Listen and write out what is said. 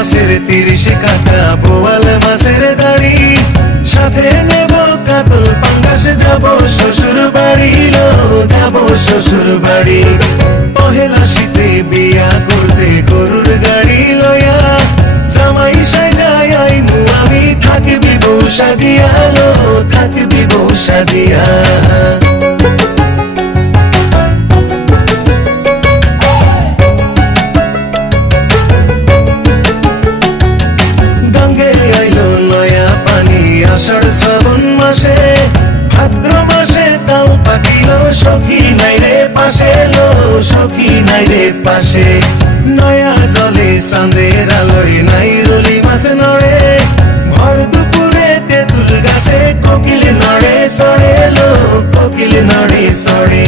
মাছের 30 কাটা বোয়াল মাছের দাড়ি সাথে নেব কাতল পাঙ্গাস যাব শ্বশুর বাড়ি যাব শ্বশুর বাড়ি পহেলা শীতে বিয়া করতে গরুর গাড়ি লয়া জামাই সাজায় আইমু আমি থাকবি বউ সাজিয়া থাকবি বউ সাজিয়া আষাঢ় শ্রাবণ মাসে ভাদ্র মাসে তাও পাকিল সখী নাই রে পাশে সখী নাই রে পাশে নয়া জলে চাঁদের আলোয় নাই রলি মাছ নড়ে ভর দুপুরে তেঁতুল গাছে কোকিল নড়ে চড়ে কোকিল নড়ে চড়ে